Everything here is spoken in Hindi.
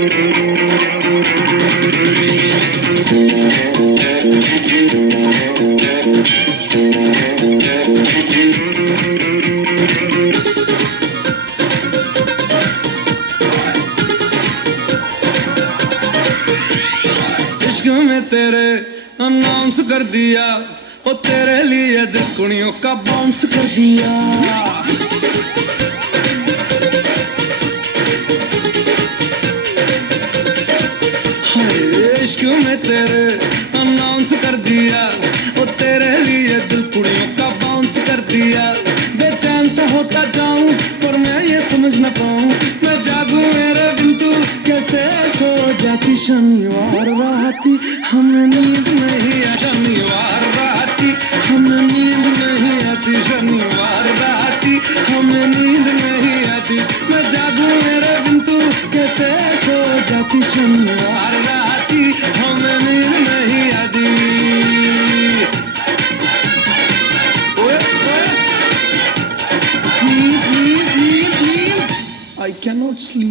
इश्क में तेरे अनाउंस कर दिया, ओ तेरे लिए दिल कुड़ियों का बाउंस कर दिया। इश्क में तेरे अनाउंस कर दिया, ओ तेरे लिए दिल कुड़ियों का बाउंस कर दिया। बेचैन सा होता जाऊं पर मैं ये समझ न पाऊं, मैं जागूं मेरे बिन तू कैसे सो जाती। शनिवार राती हमें नींद नहीं आती, शनिवार राती हमें नींद नहीं आती, शनिवार राती हमें नींद नहीं आती। मैं जागूं मेरे बिन तू कैसे सो जाती। शनिवार राती हमें नींद नहीं आती। नींद नींद नींद नींद, I cannot sleep.